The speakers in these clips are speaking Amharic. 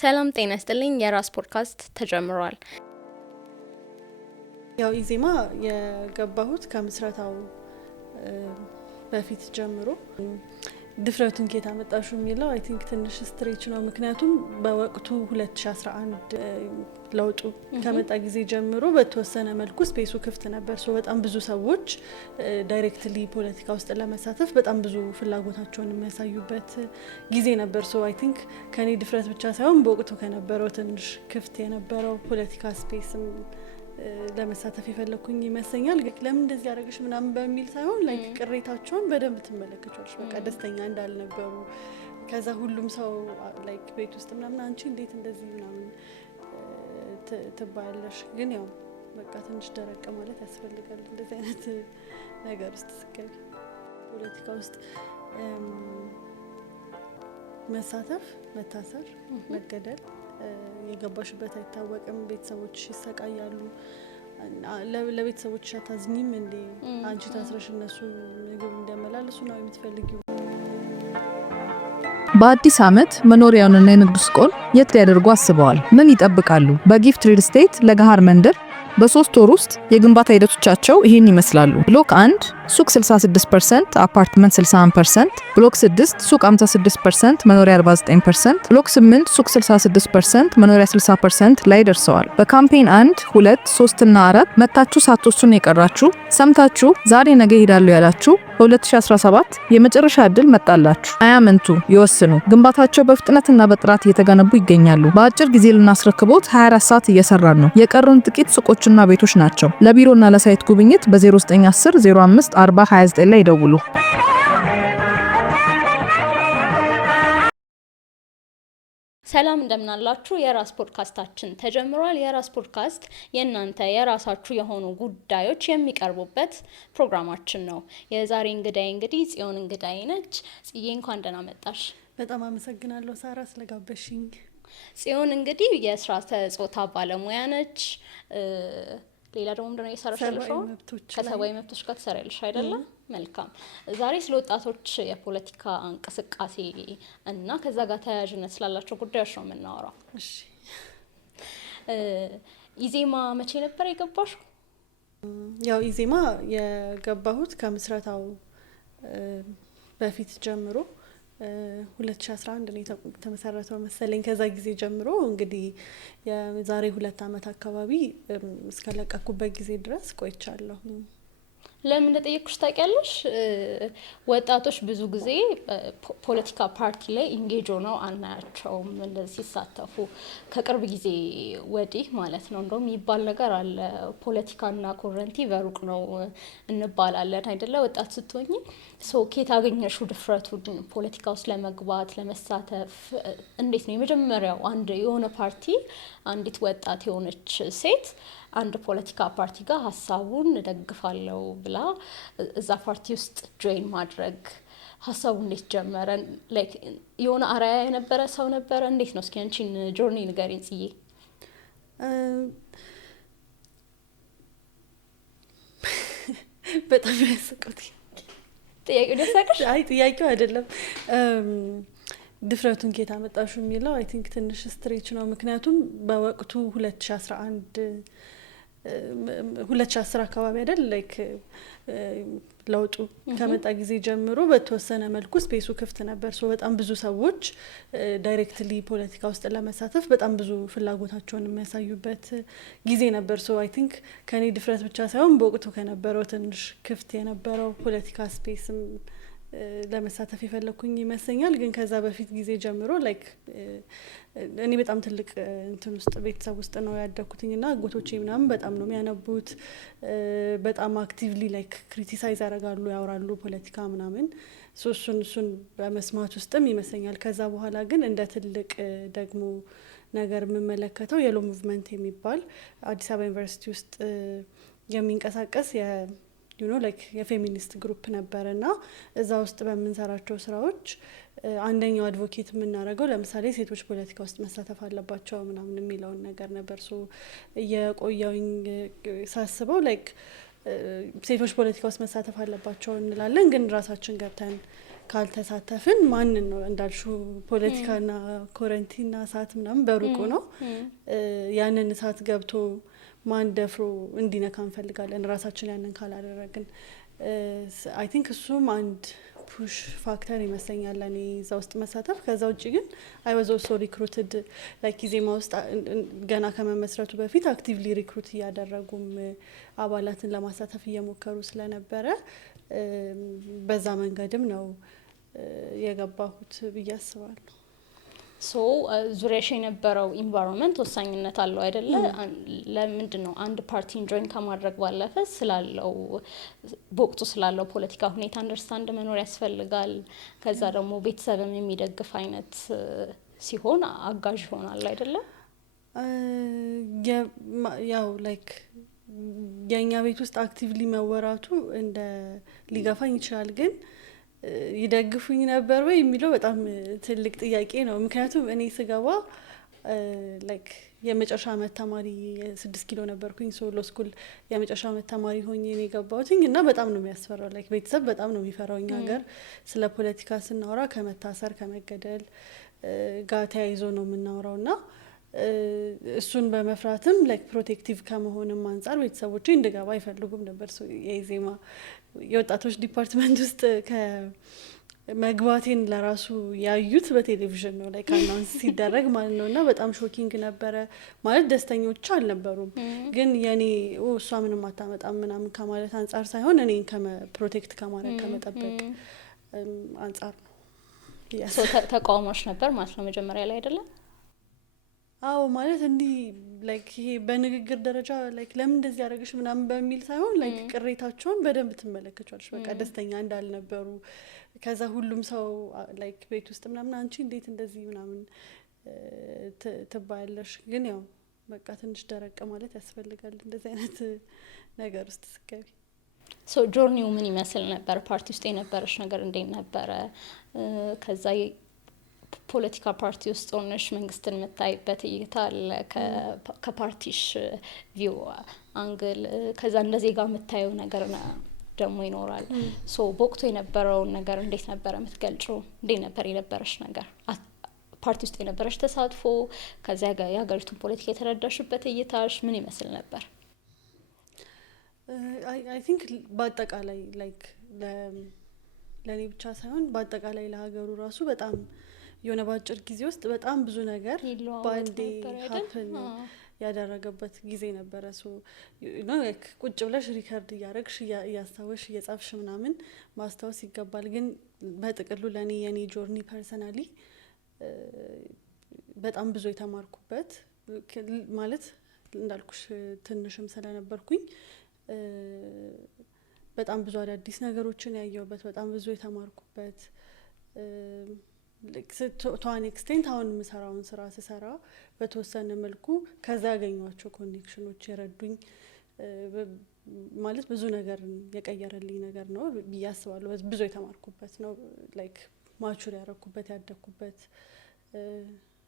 ሰላም ጤና ይስጥልኝ። የራስ ፖድካስት ተጀምሯል። ያው ኢዜማ የገባሁት ከምስረታው በፊት ጀምሮ ድፍረቱን ከየት አመጣሽው የሚለው አይ ቲንክ ትንሽ ስትሬች ነው። ምክንያቱም በወቅቱ 2011 ለውጡ ከመጣ ጊዜ ጀምሮ በተወሰነ መልኩ ስፔሱ ክፍት ነበር። ሶ በጣም ብዙ ሰዎች ዳይሬክትሊ ፖለቲካ ውስጥ ለመሳተፍ በጣም ብዙ ፍላጎታቸውን የሚያሳዩበት ጊዜ ነበር። ሶ አይ ቲንክ ከኔ ድፍረት ብቻ ሳይሆን በወቅቱ ከነበረው ትንሽ ክፍት የነበረው ፖለቲካ ስፔስም ለመሳተፍ የፈለኩኝ ይመስለኛል። ለምን እንደዚህ ያደረግሽ ምናምን በሚል ሳይሆን ላይክ ቅሬታቸውን በደንብ ትመለከቻለሽ። በቃ ደስተኛ እንዳልነበሩ ከዛ ሁሉም ሰው ላይክ ቤት ውስጥ ምናምን አንቺ እንዴት እንደዚህ ምናምን ትባያለሽ። ግን ያው በቃ ትንሽ ደረቅ ማለት ያስፈልጋል እንደዚህ አይነት ነገር ውስጥ ስገቢ። ፖለቲካ ውስጥ መሳተፍ፣ መታሰር፣ መገደል የገባሽበት አይታወቅም። ቤተሰቦች ይሰቃያሉ። ለቤተሰቦች አታዝኒም እንዴ? አንቺ ታስረሽ እነሱ ምግብ እንደመላለሱ ነው የምትፈልጊው? በአዲስ ዓመት መኖሪያውንና የንግድ ሱቆን የት ሊያደርጉ አስበዋል? ምን ይጠብቃሉ? በጊፍት ሪል ስቴት ለገሃር መንደር በ3 ወር ውስጥ የግንባታ ሂደቶቻቸው ይህን ይመስላሉ። ብሎክ 1 ሱቅ 66%፣ አፓርትመንት 61%፣ ብሎክ 6 ሱቅ 56%፣ መኖሪያ 49%፣ ብሎክ 8 ሱቅ 66%፣ መኖሪያ 60% ላይ ደርሰዋል። በካምፔን 1፣ 2፣ 3 እና 4 መታችሁ ሳትወስኑ የቀራችሁ ሰምታችሁ ዛሬ ነገ ሄዳለሁ ያላችሁ በ2017 የመጨረሻ ዕድል መጣላችሁ። አያመንቱ፣ ይወስኑ። ግንባታቸው በፍጥነትና በጥራት እየተገነቡ ይገኛሉ። በአጭር ጊዜ ልናስረክቦት 24 ሰዓት እየሰራን ነው። የቀሩን ጥቂት ሱቆችና ቤቶች ናቸው። ለቢሮና ለሳይት ጉብኝት በ0910 05 40 29 ላይ ይደውሉ። ሰላም እንደምናላችሁ። የራስ ፖድካስታችን ተጀምሯል። የራስ ፖድካስት የእናንተ የራሳችሁ የሆኑ ጉዳዮች የሚቀርቡበት ፕሮግራማችን ነው። የዛሬ እንግዳይ እንግዲህ ጽዮን እንግዳይ ነች። ጽዬ እንኳን ደህና መጣሽ። በጣም አመሰግናለሁ ሳራ ስለጋበሽኝ። ጽዮን እንግዲህ የስርዓተ ጾታ ባለሙያ ነች። ሌላ ደግሞ ምንድነው እየሰራሽ ያለሽው? ከሰብአዊ መብቶች ጋር ትሰሪያለሽ አይደለ? መልካም። ዛሬ ስለ ወጣቶች የፖለቲካ እንቅስቃሴ እና ከዛ ጋር ተያያዥነት ስላላቸው ጉዳዮች ነው የምናወራው። እሺ። ኢዜማ መቼ ነበር የገባሽው? ያው ኢዜማ የገባሁት ከምስረታው በፊት ጀምሮ 2011 ነው የተመሰረተው መሰለኝ። ከዛ ጊዜ ጀምሮ እንግዲህ የዛሬ 2 አመት አካባቢ እስከለቀኩበት ጊዜ ድረስ ቆይቻለሁ። ለምን እንደጠየቅኩሽ ታውቂያለሽ? ወጣቶች ብዙ ጊዜ ፖለቲካ ፓርቲ ላይ ኢንጌጅ ሆነው አናያቸውም እንደዚህ ሲሳተፉ። ከቅርብ ጊዜ ወዲህ ማለት ነው። እንደውም ይባል ነገር አለ፣ ፖለቲካና ኮረንቲ በሩቅ ነው እንባላለን አይደለ? ወጣት ስትሆኝ ኬት አገኘሽው ድፍረቱን ፖለቲካ ውስጥ ለመግባት ለመሳተፍ? እንዴት ነው የመጀመሪያው አንድ የሆነ ፓርቲ አንዲት ወጣት የሆነች ሴት አንድ ፖለቲካ ፓርቲ ጋር ሀሳቡን ደግፋለው ብላ እዛ ፓርቲ ውስጥ ጆይን ማድረግ ሀሳቡ እንዴት ጀመረ? ላይክ የሆነ አራያ የነበረ ሰው ነበረ? እንዴት ነው? እስኪ አንቺን ጆርኒ ንገሪኝ ጽዬ። በጣም ያስቆጥ ጥያቄው ደሳቀሽ? አይ ጥያቄው አይደለም። ድፍረቱን ከየት አመጣሽው የሚለው አይ ቲንክ ትንሽ ስትሬች ነው። ምክንያቱም በወቅቱ 2010 አካባቢ አይደል ላይክ ለውጡ ከመጣ ጊዜ ጀምሮ በተወሰነ መልኩ ስፔሱ ክፍት ነበር። ሶ በጣም ብዙ ሰዎች ዳይሬክትሊ ፖለቲካ ውስጥ ለመሳተፍ በጣም ብዙ ፍላጎታቸውን የሚያሳዩበት ጊዜ ነበር። ሶ አይ ቲንክ ከኔ ድፍረት ብቻ ሳይሆን በወቅቱ ከነበረው ትንሽ ክፍት የነበረው ፖለቲካ ስፔስም ለመሳተፍ የፈለኩኝ ይመስለኛል። ግን ከዛ በፊት ጊዜ ጀምሮ ላይክ እኔ በጣም ትልቅ እንትን ውስጥ ቤተሰብ ውስጥ ነው ያደኩትኝና አጎቶቼ ምናምን በጣም ነው የሚያነቡት። በጣም አክቲቭሊ ላይክ ክሪቲሳይዝ ያደርጋሉ፣ ያወራሉ ፖለቲካ ምናምን። እሱን በመስማት ውስጥም ይመስለኛል። ከዛ በኋላ ግን እንደ ትልቅ ደግሞ ነገር የምመለከተው የሎ ሙቭመንት የሚባል አዲስ አበባ ዩኒቨርሲቲ ውስጥ የሚንቀሳቀስ ላይክ የፌሚኒስት ግሩፕ ነበርና እዛ ውስጥ በምንሰራቸው ስራዎች አንደኛው አድቮኬት የምናደርገው ለምሳሌ ሴቶች ፖለቲካ ውስጥ መሳተፍ አለባቸው ምናምን የሚለውን ነገር ነበር። ሶ የቆየውኝ ሳስበው ላይክ ሴቶች ፖለቲካ ውስጥ መሳተፍ አለባቸው እንላለን፣ ግን ራሳችን ገብተን ካልተሳተፍን ማንን ነው እንዳልሹ ፖለቲካና ኮረንቲና እሳት ምናምን በሩቁ ነው። ያንን እሳት ገብቶ ማን ደፍሮ እንዲነካ እንፈልጋለን ራሳችን ያንን ካላደረግን። አይ ቲንክ እሱም አንድ ፑሽ ፋክተር ይመስለኛል እኔ እዛ ውስጥ መሳተፍ። ከዛ ውጭ ግን አይ ዋዝ ኦልሶ ሪክሩትድ ላይክ ኢዜማ ውስጥ ገና ከመመስረቱ በፊት አክቲቭሊ ሪክሩት እያደረጉም አባላትን ለማሳተፍ እየሞከሩ ስለነበረ በዛ መንገድም ነው የገባሁት ብዬ አስባለሁ። ሶ ዙሪያሽ የነበረው ኢንቫይሮንመንት ወሳኝነት አለው አይደለ? ለምንድን ነው አንድ ፓርቲን ጆይን ከማድረግ ባለፈ ስላለው በወቅቱ ስላለው ፖለቲካ ሁኔታ አንደርስታንድ መኖር ያስፈልጋል። ከዛ ደግሞ ቤተሰብም የሚደግፍ አይነት ሲሆን አጋዥ ይሆናል አይደለ? ያው ላይክ የኛ ቤት ውስጥ አክቲቭሊ መወራቱ እንደ ሊገፋኝ ይችላል ግን ይደግፉኝ ነበር ወይ የሚለው በጣም ትልቅ ጥያቄ ነው። ምክንያቱም እኔ ስገባ ላይክ የመጨረሻ አመት ተማሪ 6 ኪሎ ነበርኩኝ። ሶ ሎ ስኩል የመጨረሻ አመት ተማሪ ሆኜ ነው የገባሁትኝ እና በጣም ነው የሚያስፈራው። ላይክ ቤተሰብ በጣም ነው የሚፈራው። እኛ ሀገር ስለ ፖለቲካ ስናወራ ከመታሰር ከመገደል ጋር ተያይዞ ነው የምናወራው እና እሱን በመፍራትም ላይክ ፕሮቴክቲቭ ከመሆንም አንጻር ቤተሰቦቼ እንድገባ አይፈልጉም ነበር። ሶ የኢዜማ የወጣቶች ዲፓርትመንት ውስጥ ከመግባቴን ለራሱ ያዩት በቴሌቪዥን ነው ላይክ አናውንስ ሲደረግ ማለት ነው። እና በጣም ሾኪንግ ነበረ። ማለት ደስተኞች አልነበሩም ግን የኔ እሷ ምንም አታመጣም ምናምን ከማለት አንጻር ሳይሆን እኔን ፕሮቴክት ከማድረግ ከመጠበቅ አንጻር ነው። ሶ ተቃውሞች ነበር ማለት ነው መጀመሪያ ላይ አይደለም? አዎ ማለት እንዲህ ላይክ ይሄ በንግግር ደረጃ ላይክ ለምን እንደዚህ ያደረግሽ ምናምን በሚል ሳይሆን ላይክ ቅሬታቸውን በደንብ ትመለከቻለሽ። በቃ ደስተኛ እንዳልነበሩ። ከዛ ሁሉም ሰው ላይክ ቤት ውስጥ ምናምን አንቺ እንዴት እንደዚህ ምናምን ትባያለሽ። ግን ያው በቃ ትንሽ ደረቅ ማለት ያስፈልጋል እንደዚህ አይነት ነገር ውስጥ ስገቢ። ሶ ጆርኒው ምን ይመስል ነበር? ፓርቲ ውስጥ የነበረሽ ነገር እንዴት ነበረ? ከዛ ፖለቲካ ፓርቲ ውስጥ ሆነሽ መንግስትን የምታይበት እይታ አለ ከፓርቲሽ ቪው አንግል። ከዛ እንደ ዜጋ የምታየው ነገር ደግሞ ይኖራል። ሶ በወቅቱ የነበረውን ነገር እንዴት ነበረ የምትገልጪው? እንዴት ነበር የነበረሽ ነገር? ፓርቲ ውስጥ የነበረሽ ተሳትፎ፣ ከዚያ ጋር የሀገሪቱን ፖለቲካ የተረዳሽበት እይታሽ ምን ይመስል ነበር? አይ ቲንክ በአጠቃላይ ላይክ ለእኔ ብቻ ሳይሆን በአጠቃላይ ለሀገሩ ራሱ በጣም የሆነ በአጭር ጊዜ ውስጥ በጣም ብዙ ነገር በአንዴ ሀፕን ያደረገበት ጊዜ ነበረ። ሶ ቁጭ ብለሽ ሪከርድ እያደረግሽ እያስታወሽ እየጻፍሽ ምናምን ማስታወስ ይገባል። ግን በጥቅሉ ለእኔ የኔ ጆርኒ ፐርሰናሊ በጣም ብዙ የተማርኩበት ማለት እንዳልኩሽ ትንሽም ስለነበርኩኝ በጣም ብዙ አዳዲስ ነገሮችን ያየሁበት በጣም ብዙ የተማርኩበት ቷን ኤክስቴንት አሁን የምሰራውን ስራ ስሰራ በተወሰነ መልኩ ከዛ ያገኟቸው ኮኔክሽኖች የረዱኝ ማለት ብዙ ነገር የቀየረልኝ ነገር ነው ብዬ አስባለሁ። ብዙ የተማርኩበት ነው ላይክ ማቹር ያረኩበት ያደኩበት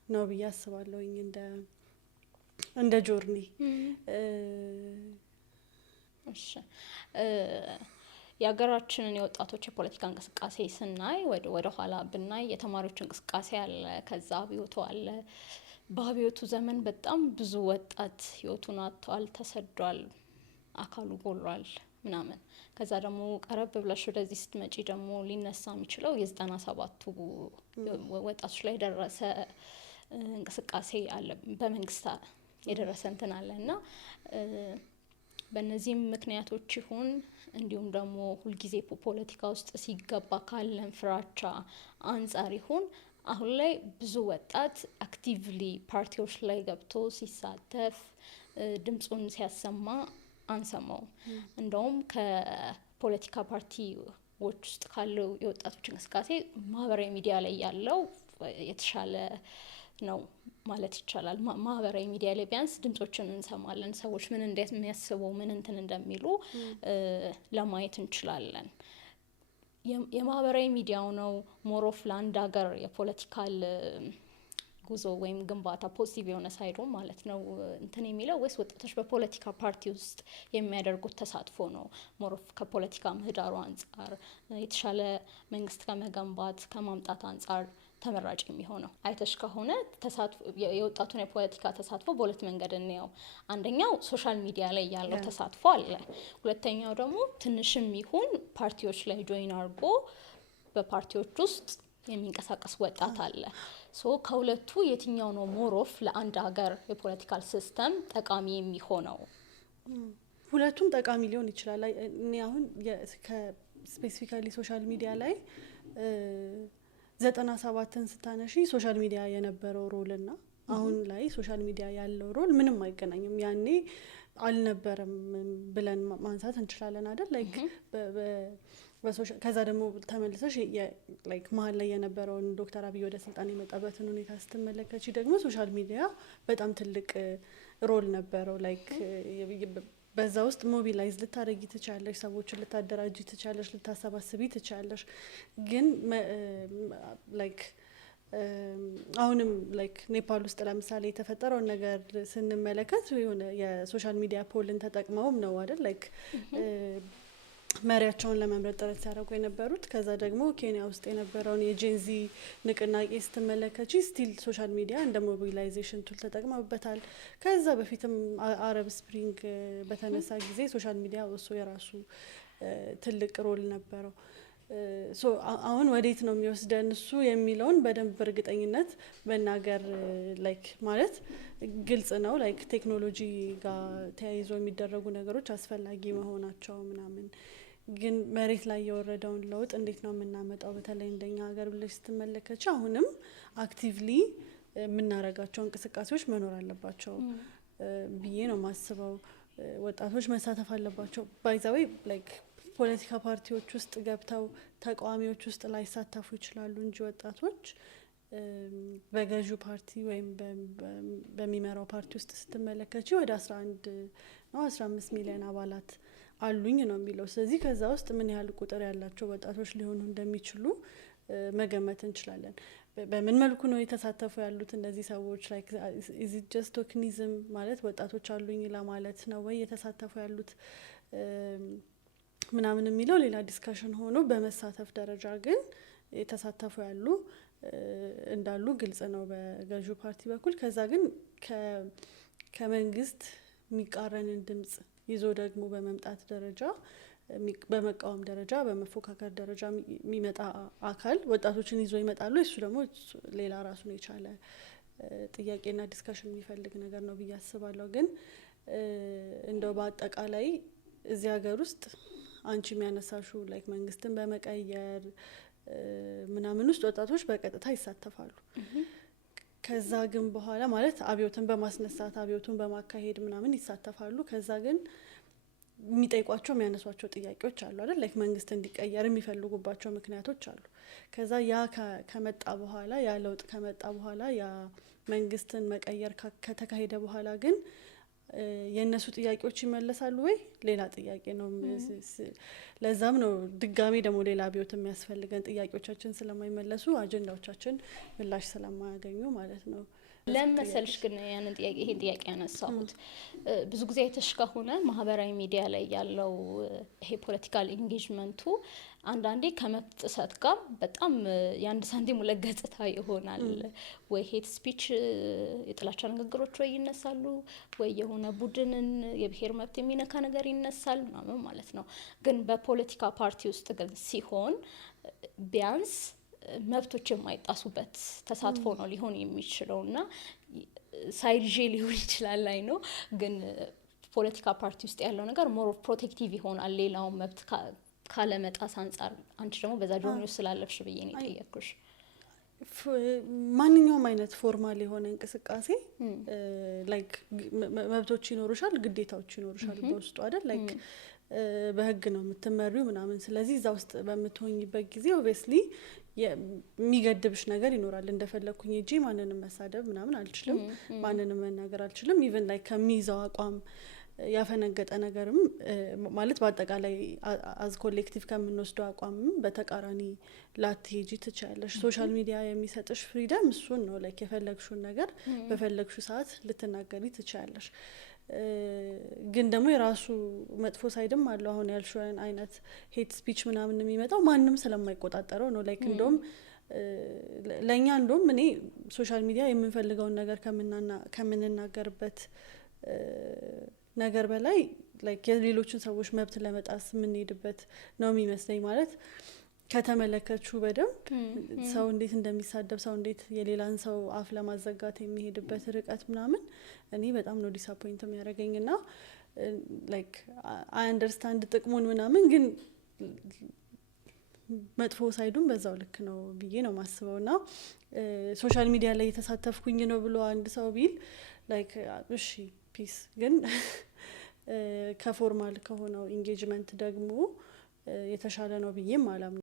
ነው ብዬ አስባለሁኝ እንደ ጆርኒ። እሺ የሀገራችንን የወጣቶች የፖለቲካ እንቅስቃሴ ስናይ ወደ ኋላ ብናይ የተማሪዎች እንቅስቃሴ አለ፣ ከዛ አብዮቱ አለ። በአብዮቱ ዘመን በጣም ብዙ ወጣት ህይወቱን አጥቷል፣ ተሰዷል፣ አካሉ ጎሏል ምናምን። ከዛ ደግሞ ቀረብ ብለሽ ወደዚህ ስትመጪ ደግሞ ሊነሳ የሚችለው የ97ቱ ወጣቶች ላይ የደረሰ እንቅስቃሴ አለ፣ በመንግስት የደረሰ እንትን አለ እና በእነዚህም ምክንያቶች ይሁን እንዲሁም ደግሞ ሁልጊዜ ፖለቲካ ውስጥ ሲገባ ካለን ፍራቻ አንጻር ይሁን አሁን ላይ ብዙ ወጣት አክቲቭሊ ፓርቲዎች ላይ ገብቶ ሲሳተፍ ድምጹን ሲያሰማ አንሰማው። እንደውም ከፖለቲካ ፓርቲዎች ውስጥ ካለው የወጣቶች እንቅስቃሴ ማህበራዊ ሚዲያ ላይ ያለው የተሻለ ነው ማለት ይቻላል። ማህበራዊ ሚዲያ ላይ ቢያንስ ድምጾችን እንሰማለን። ሰዎች ምን እንደሚያስቡ ምን እንትን እንደሚሉ ለማየት እንችላለን። የማህበራዊ ሚዲያው ነው ሞሮፍ ለአንድ ሀገር የፖለቲካል ጉዞ ወይም ግንባታ ፖዚቲቭ የሆነ ሳይዱ ማለት ነው እንትን የሚለው ወይስ ወጣቶች በፖለቲካ ፓርቲ ውስጥ የሚያደርጉት ተሳትፎ ነው ሞሮፍ ከፖለቲካ ምህዳሩ አንጻር የተሻለ መንግስት ከመገንባት ከማምጣት አንጻር ተመራጭ የሚሆነው? አይተሽ ከሆነ ተሳትፎ የወጣቱን የፖለቲካ ተሳትፎ በሁለት መንገድ እንየው። አንደኛው ሶሻል ሚዲያ ላይ ያለው ተሳትፎ አለ። ሁለተኛው ደግሞ ትንሽም ይሁን ፓርቲዎች ላይ ጆይን አድርጎ በፓርቲዎች ውስጥ የሚንቀሳቀስ ወጣት አለ። ሶ ከሁለቱ የትኛው ነው ሞሮፍ ለአንድ ሀገር የፖለቲካል ሲስተም ጠቃሚ የሚሆነው? ሁለቱም ጠቃሚ ሊሆን ይችላል። እኔ አሁን ስፔሲፊካሊ ሶሻል ሚዲያ ላይ 97ን ስታነሺ ሶሻል ሚዲያ የነበረው ሮልና አሁን ላይ ሶሻል ሚዲያ ያለው ሮል ምንም አይገናኝም። ያኔ አልነበረም ብለን ማንሳት እንችላለን አይደል? ላይክ ከዛ ደግሞ ተመልሰሽ ላይክ መሀል ላይ የነበረውን ዶክተር አብይ ወደ ስልጣን የመጣበትን ሁኔታ ስትመለከች ደግሞ ሶሻል ሚዲያ በጣም ትልቅ ሮል ነበረው። ላይክ በዛ ውስጥ ሞቢላይዝ ልታደርጊ ትችላለሽ፣ ሰዎችን ልታደራጂ ትችላለሽ፣ ልታሰባስቢ ትችላለሽ። ግን ላይክ አሁንም ላይክ ኔፓል ውስጥ ለምሳሌ የተፈጠረውን ነገር ስንመለከት የሆነ የሶሻል ሚዲያ ፖልን ተጠቅመውም ነው አይደል ላይክ መሪያቸውን ለመምረጥ ጥረት ሲያደርጉ የነበሩት። ከዛ ደግሞ ኬንያ ውስጥ የነበረውን የጄንዚ ንቅናቄ ስትመለከቺ ስቲል ሶሻል ሚዲያ እንደ ሞቢላይዜሽን ቱል ተጠቅመውበታል። ከዛ በፊትም አረብ ስፕሪንግ በተነሳ ጊዜ ሶሻል ሚዲያ እሱ የራሱ ትልቅ ሮል ነበረው። አሁን ወዴት ነው የሚወስደን እሱ የሚለውን በደንብ በእርግጠኝነት መናገር ላይክ ማለት ግልጽ ነው። ላይክ ቴክኖሎጂ ጋር ተያይዞ የሚደረጉ ነገሮች አስፈላጊ መሆናቸው ምናምን፣ ግን መሬት ላይ የወረደውን ለውጥ እንዴት ነው የምናመጣው? በተለይ እንደኛ ሀገር ብለሽ ስትመለከች አሁንም አክቲቭሊ የምናረጋቸው እንቅስቃሴዎች መኖር አለባቸው ብዬ ነው ማስበው። ወጣቶች መሳተፍ አለባቸው። ባይዛዌ ላይክ ፖለቲካ ፓርቲዎች ውስጥ ገብተው ተቃዋሚዎች ውስጥ ላይሳተፉ ይችላሉ እንጂ ወጣቶች በገዢው ፓርቲ ወይም በሚመራው ፓርቲ ውስጥ ስትመለከቺ ወደ 11 ነው 15 ሚሊዮን አባላት አሉኝ ነው የሚለው። ስለዚህ ከዛ ውስጥ ምን ያህል ቁጥር ያላቸው ወጣቶች ሊሆኑ እንደሚችሉ መገመት እንችላለን። በምን መልኩ ነው የተሳተፉ ያሉት እነዚህ ሰዎች? ላይክ ኢዝ ኢት ጀስት ቶክኒዝም ማለት ወጣቶች አሉኝ ለማለት ነው ወይ የተሳተፉ ያሉት ምናምን የሚለው ሌላ ዲስካሽን ሆኖ፣ በመሳተፍ ደረጃ ግን የተሳተፉ ያሉ እንዳሉ ግልጽ ነው በገዢው ፓርቲ በኩል። ከዛ ግን ከመንግስት የሚቃረንን ድምጽ ይዞ ደግሞ በመምጣት ደረጃ በመቃወም ደረጃ በመፎካከር ደረጃ የሚመጣ አካል ወጣቶችን ይዞ ይመጣሉ። እሱ ደግሞ ሌላ ራሱን የቻለ ጥያቄና ዲስካሽን የሚፈልግ ነገር ነው ብዬ አስባለሁ። ግን እንደው በአጠቃላይ እዚህ ሀገር ውስጥ አንቺ የሚያነሳሹ ላይክ መንግስትን በመቀየር ምናምን ውስጥ ወጣቶች በቀጥታ ይሳተፋሉ። ከዛ ግን በኋላ ማለት አብዮትን በማስነሳት አብዮቱን በማካሄድ ምናምን ይሳተፋሉ። ከዛ ግን የሚጠይቋቸው የሚያነሷቸው ጥያቄዎች አሉ አይደል? ላይክ መንግስት እንዲቀየር የሚፈልጉባቸው ምክንያቶች አሉ። ከዛ ያ ከመጣ በኋላ ያ ለውጥ ከመጣ በኋላ ያ መንግስትን መቀየር ከተካሄደ በኋላ ግን የእነሱ ጥያቄዎች ይመለሳሉ ወይ? ሌላ ጥያቄ ነው። ለዛም ነው ድጋሚ ደግሞ ሌላ አብዮት የሚያስፈልገን፣ ጥያቄዎቻችን ስለማይመለሱ አጀንዳዎቻችን ምላሽ ስለማያገኙ ማለት ነው። ለመሰልሽ ግን ያንን ጥያቄ ይሄን ጥያቄ ያነሳሁት ብዙ ጊዜ አይተሽ ከሆነ ማህበራዊ ሚዲያ ላይ ያለው ይሄ ፖለቲካል ኢንጌጅመንቱ አንዳንዴ ከመብት ጥሰት ጋር በጣም የአንድ ሳንቲም ሁለት ገጽታ ይሆናል። ወይ ሄት ስፒች የጥላቻ ንግግሮች ወይ ይነሳሉ፣ ወይ የሆነ ቡድንን የብሔር መብት የሚነካ ነገር ይነሳል ምናምን ማለት ነው። ግን በፖለቲካ ፓርቲ ውስጥ ግን ሲሆን ቢያንስ መብቶች የማይጣሱበት ተሳትፎ ነው ሊሆን የሚችለው እና ሳይድዤ ሊሆን ይችላል ላይ ነው። ግን ፖለቲካ ፓርቲ ውስጥ ያለው ነገር ሞር ፕሮቴክቲቭ ይሆናል ሌላውን መብት ካለመጣስ አንጻር። አንቺ ደግሞ በዛ ጆርኒ ውስጥ ስላለፍሽ ብዬ ነው የጠየቅኩሽ። ማንኛውም አይነት ፎርማል የሆነ እንቅስቃሴ ላይክ መብቶች ይኖሩሻል፣ ግዴታዎች ይኖሩሻል በውስጡ አይደል? ላይክ በህግ ነው የምትመሪው ምናምን። ስለዚህ እዛ ውስጥ በምትሆኝበት ጊዜ ኦብቪየስሊ የሚገድብሽ ነገር ይኖራል። እንደፈለኩኝ እጂ ማንንም መሳደብ ምናምን አልችልም፣ ማንንም መናገር አልችልም። ኢቨን ላይ ከሚይዘው አቋም ያፈነገጠ ነገርም ማለት በአጠቃላይ አዝ ኮሌክቲቭ ከምንወስደው አቋምም በተቃራኒ ላትሄጂ ትችላለሽ። ሶሻል ሚዲያ የሚሰጥሽ ፍሪደም እሱን ነው። ላይክ የፈለግሽውን ነገር በፈለግሽው ሰዓት ልትናገሪ ትችላለሽ። ግን ደግሞ የራሱ መጥፎ ሳይድም አለው። አሁን ያልሽው አይነት ሄት ስፒች ምናምን የሚመጣው ማንም ስለማይቆጣጠረው ነው። ላይክ እንደውም ለእኛ እንደውም እኔ ሶሻል ሚዲያ የምንፈልገውን ነገር ከምንናገርበት ነገር በላይ ላይክ የሌሎችን ሰዎች መብት ለመጣስ የምንሄድበት ነው የሚመስለኝ። ማለት ከተመለከችሁ በደንብ ሰው እንዴት እንደሚሳደብ፣ ሰው እንዴት የሌላን ሰው አፍ ለማዘጋት የሚሄድበት ርቀት ምናምን እኔ በጣም ነው ዲስአፖይንት የሚያደርገኝ። እና ላይክ አይ አንደርስታንድ ጥቅሙን ምናምን፣ ግን መጥፎ ሳይዱን በዛው ልክ ነው ብዬ ነው ማስበው። እና ሶሻል ሚዲያ ላይ የተሳተፍኩኝ ነው ብሎ አንድ ሰው ቢል ላይክ እሺ ፒስ፣ ግን ከፎርማል ከሆነው ኢንጌጅመንት ደግሞ የተሻለ ነው ብዬም አላምነው።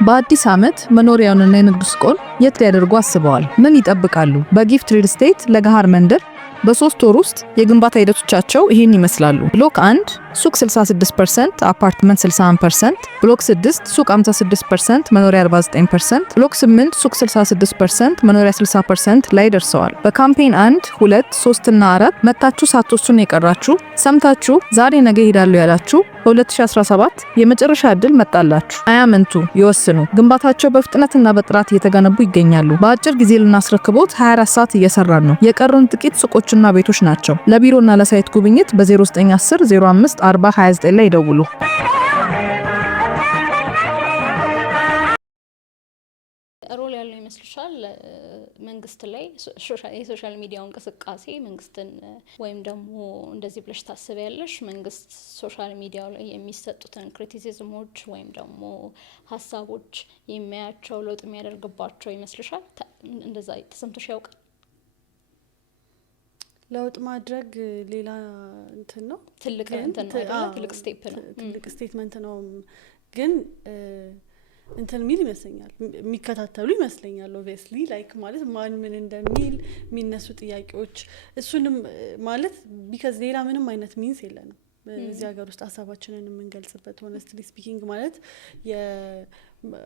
በአዲስ ዓመት መኖሪያውንና የንግድ ሱቆን የት ሊያደርጉ አስበዋል? ምን ይጠብቃሉ? በጊፍት ሪል ስቴት ለገሃር መንደር በ3 ወር ውስጥ የግንባታ ሂደቶቻቸው ይህን ይመስላሉ። ብሎክ 1 ሱቅ 66%፣ አፓርትመንት 61%፣ ብሎክ 6 ሱቅ 56%፣ መኖሪያ 49%፣ ብሎክ 8 ሱቅ 66%፣ መኖሪያ 60% ላይ ደርሰዋል። በካምፔን 1፣ 2፣ 3 እና 4 መታችሁ ሳትወስኑ የቀራችሁ፣ ሰምታችሁ ዛሬ ነገ ሄዳለሁ ያላችሁ በ2017 የመጨረሻ እድል መጣላችሁ። አያመንቱ፣ ይወስኑ። ግንባታቸው በፍጥነትና በጥራት እየተገነቡ ይገኛሉ። በአጭር ጊዜ ልናስረክቦት 24 ሰዓት እየሰራን ነው። የቀሩን ጥቂት ሱቆችና ቤቶች ናቸው። ለቢሮና ለሳይት ጉብኝት በ0910 05 40 29 ላይ ይደውሉ። ሮል ያለው ይመስልሻል መንግስት ላይ የሶሻል ሚዲያው እንቅስቃሴ መንግስትን ወይም ደግሞ እንደዚህ ብለሽ ታስቢያለሽ? መንግስት ሶሻል ሚዲያው ላይ የሚሰጡትን ክሪቲሲዝሞች ወይም ደግሞ ሀሳቦች የሚያያቸው ለውጥ የሚያደርግባቸው ይመስልሻል? እንደዛ ተሰምቶሽ ያውቃል? ለውጥ ማድረግ ሌላ እንትን ነው፣ ትልቅ እንትን ነው አይደል? ትልቅ ስቴፕ ነው፣ ትልቅ ስቴትመንት ነው። ግን እንትን ሚል ይመስለኛል፣ የሚከታተሉ ይመስለኛል። ኦብቪየስሊ ላይክ ማለት ማን ምን እንደሚል የሚነሱ ጥያቄዎች፣ እሱንም ማለት ቢካዝ ሌላ ምንም አይነት ሚንስ የለንም እዚህ ሀገር ውስጥ ሀሳባችንን የምንገልጽበት። ሆነስትሊ ስፒኪንግ ማለት